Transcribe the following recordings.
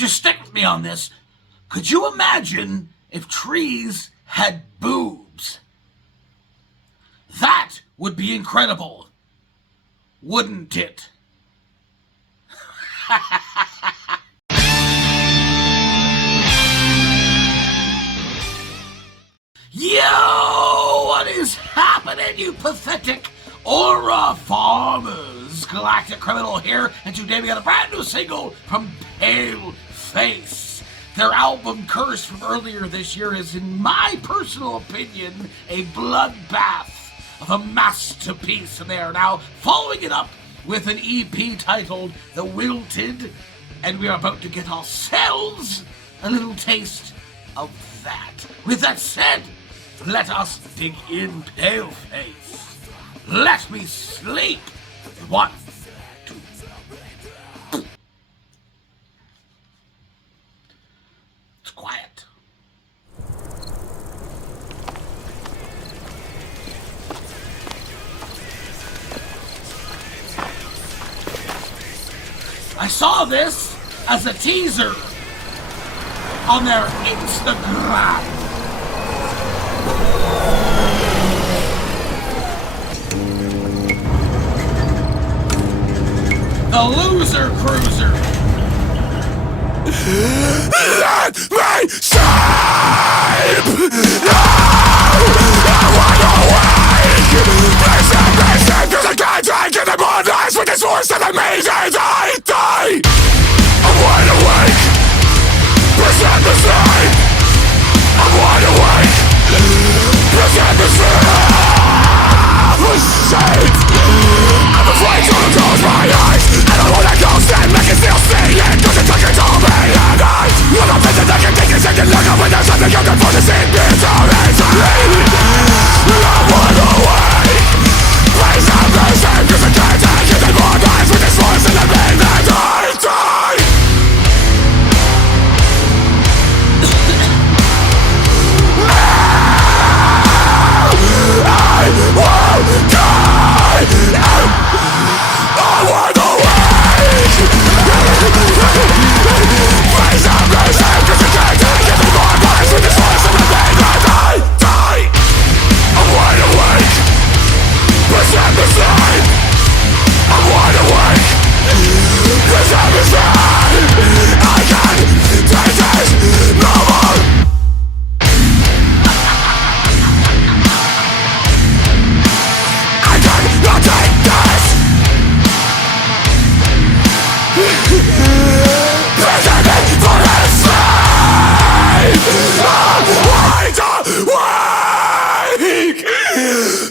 just stick with me on this. Could you imagine if trees had boobs? That would be incredible, wouldn't it? Yo, what is happening, you pathetic aura farmers? Galactic Criminal here, and today we got a brand new single from PALEFACE. Their album Curse from earlier this year is, in my personal opinion, a bloodbath of a masterpiece, and they are now following it up with an EP titled The Wilted, and we are about to get ourselves a little taste of that. With that said, let us dig in, PALEFACE. Let me sleep. 1, 2. It's quiet. I saw this as a teaser on their Instagram. The Loser Cruiser. Let me sleep! No! I wanna wake! Please let me sleep, 'cause I can't take it anymore. Lies with this voice that I made and I die. I'm wide awake. Please let me sleep. I'm wide awake. Please let me sleep. I'm afraid to close my eyes. I don't wanna ghost and make it still see it, 'cause it's like it's all me and I. When I'm busy thinking, thinking, thinking, look up when there's something you can put to see me so easily. I'm wide awake. Please have me safe, 'cause I can't take it anymore. Lies with this voice in the main and I die. I won't die. I'm wide awake. Please have me safe, 'cause I can't take it anymore. Lies with this voice in the main and I die. I'm wide awake. Please have me sleep. I'm wide awake. Please have me sleep. I can't take this no more. I cannot take this. Please have me for his sleep. I'm wide awake.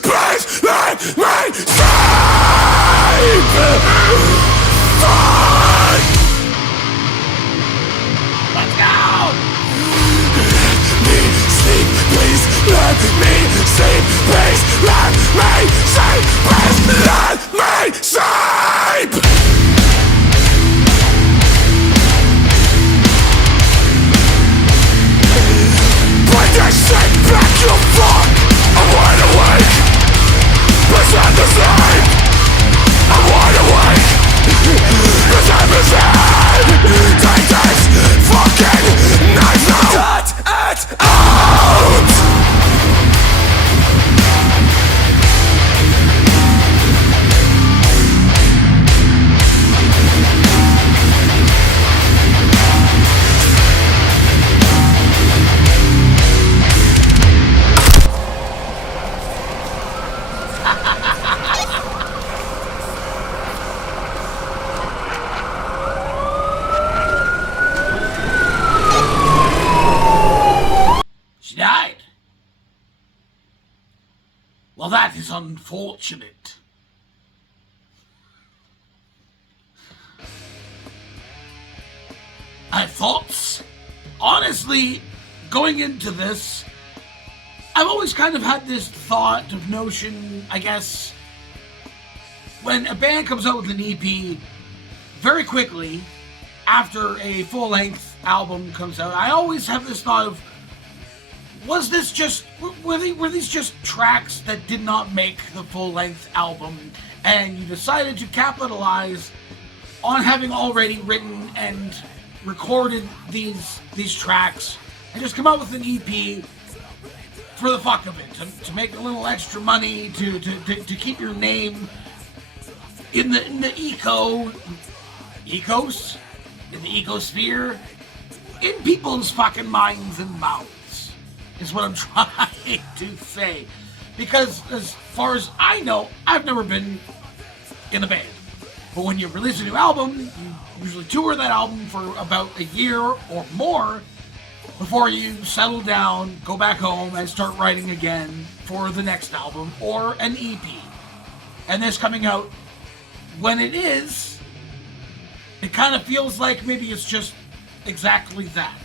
Please let me sleep. Fine. Let's go! Let me sleep, please let me sleep. Please let me sleep. Please let me sleep. Put this shit back, you fuck. I'm wide awake. Please let me sleep. I'm wide awake. Please let me sleep. Take this fucking knife now. Cut it out. She died. Well, that is unfortunate. I have thoughts. Honestly, going into this, I've always kind of had this thought of notion, I guess, when a band comes out with an EP, very quickly, after a full-length album comes out, I always have this thought of, were these just tracks that did not make the full-length album, and you decided to capitalize on having already written and recorded these tracks and just come out with an EP for the fuck of it, to make a little extra money, to keep your name in the ecosphere, in people's fucking minds and mouths, is what I'm trying to say. Because as far as I know, I've never been in a band. But when you release a new album, you usually tour that album for about a year or more before you settle down, go back home, and start writing again for the next album or an EP. And this coming out when it is, it kind of feels like maybe it's just exactly that.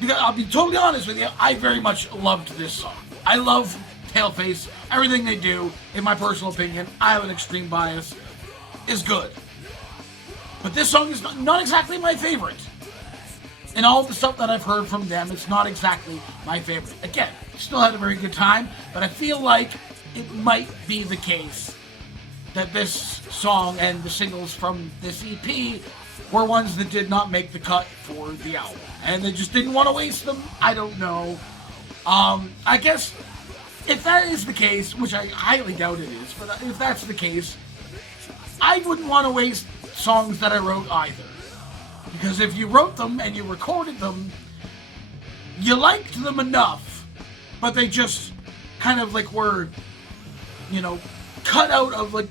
Because I'll be totally honest with you, I very much loved this song. I love PALEFACE. Everything they do, in my personal opinion, I have an extreme bias, is good. But this song is not exactly my favorite. And all the stuff that I've heard from them, it's not exactly my favorite. Again, still had a very good time, but I feel like it might be the case that this song and the singles from this EP were ones that did not make the cut for the album. And they just didn't want to waste them. I don't know. I guess if that is the case, which I highly doubt it is, but if that's the case, I wouldn't want to waste songs that I wrote either. Because if you wrote them and you recorded them, you liked them enough, but they just kind of like were, cut out of like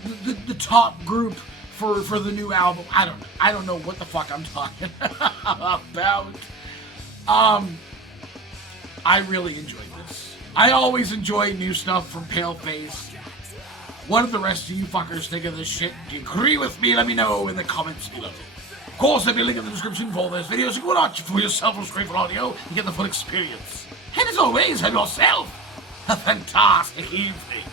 the top group for the new album. I don't know what the fuck I'm talking about. I really enjoyed this. I always enjoy new stuff from PALEFACE. What do the rest of you fuckers think of this shit? Do you agree with me? Let me know in the comments below. Of course, there'll be a link in the description for this video, so go and watch it for yourself on Screen for Audio and get the full experience. And as always, have yourself a fantastic evening.